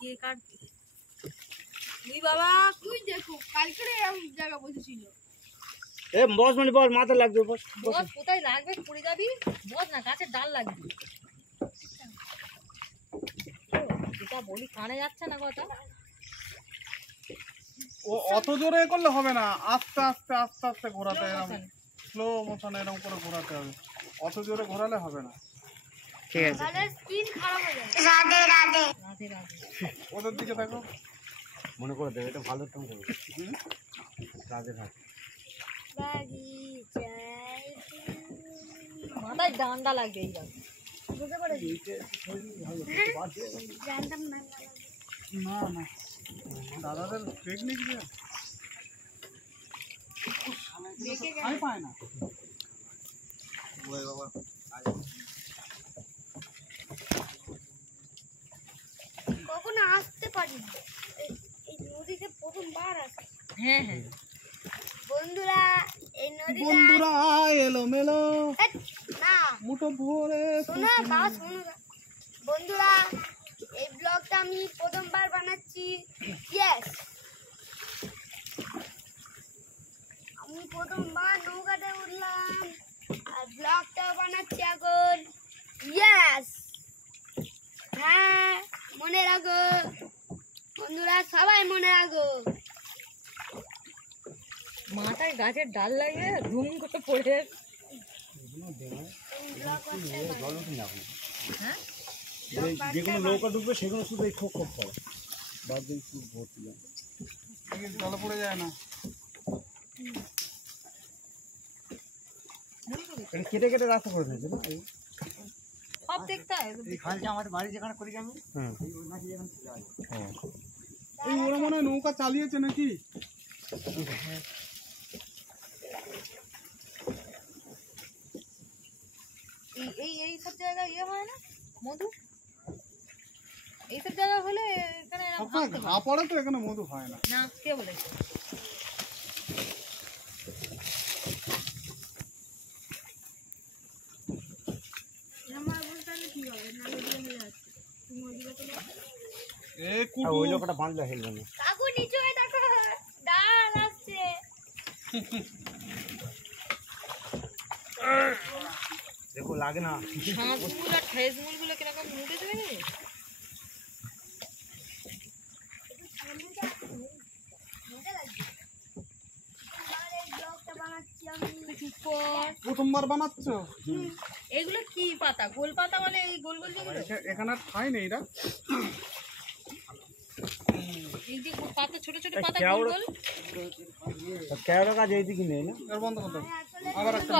কে কার তুই বাবা তুই দেখো কালকে এরকম জায়গা বসেছিল। এ বস মানে বস মাথা লাগবে বস বস কোথায় লাগবে পড়ে যাবি বস না গাছের ডাল লাগবে এটা বলি কানে যাচ্ছে না কথা ও অত জোরে করলে হবে না আস্তে আস্তে আস্তে আস্তে ঘোরাতে হবে স্লো মোশন এরকম করে ঘোরাতে হবে অত জোরে ঘোরালে হবে না ঠিক আছে তাহলে স্কিন খারাপ হয়ে যাবে রাধে রাধে ওদের দিকে দেখো মনে করে দেবে এটা ভালো তুমি করবে রাধে রাধে মাথায় ডান্ডা লাগবে এই গান বুঝতে পারছি জানতাম না না না দাদাদের টেকনিক দিয়ে আমি পাই না ওই বাবা কখনো আসতে পারি এই নদীতে প্রথমবার আসে। হ্যাঁ হ্যাঁ বন্ধুরা এই নদীটা বন্ধুরা এলো মেলো না মুঠো ভরে শোনো বাবা শোনো বন্ধুরা এই ব্লগটা আমি প্রথমবার বানাচ্ছি ইয়েস আমি প্রথমবার নৌকাতে উঠলাম আর ব্লগটা বানাচ্ছি এখন ইয়েস হ্যাঁ মনে রাখো বন্ধুরা সবাই মনে রাখো মাথায় গাছের ডাল লাগে ধুম করে পড়ে হ্যাঁ যেগুলো নৌকা ডুববে সেগুলো শুধু এই খোপ খোপ করে বাদ দিন শুধু ভর্তি যাবে জলে পড়ে যায় না এটা কেটে কেটে রাস্তা করে দিয়েছে না সব দেখতে হয় এই খালটা আমাদের বাড়ি যেখানে করি আমি হ্যাঁ এই ওরা মনে হয় নৌকা চালিয়েছে নাকি এই এই সব জায়গায় ইয়ে হয় না মধু এইসব জায়গা হলে এখানে এরকম সবসময় ভাঙতে ঘা পড়ে তো এখানে মধু হয় না না কে বলেছে আমার বলতে কি হবে না নদীতে মিলে যাচ্ছে তুমি ওইদিকে তো এই আর কুটু ওই লোকটা বাঁধলে হেলবে না কাকু নিচে হয়ে দেখো ডাল আসছে দেখো লাগে না হাঁসগুলো আর ঠেসমূলগুলো কিরকম মুড়ে দেবে রে প্রথমবার বানাচ্ছ এগুলো কি পাতা গোল পাতা বলে এই গোল গোল যেগুলো এখানে আর ঠাই নেই এরা এই যে পাতা ছোট ছোট পাতা কেওড়া- গোল গোল কেওড়া গাছ এইদিকে নেই না এর বন্ধ করতে হবে। আবার একটা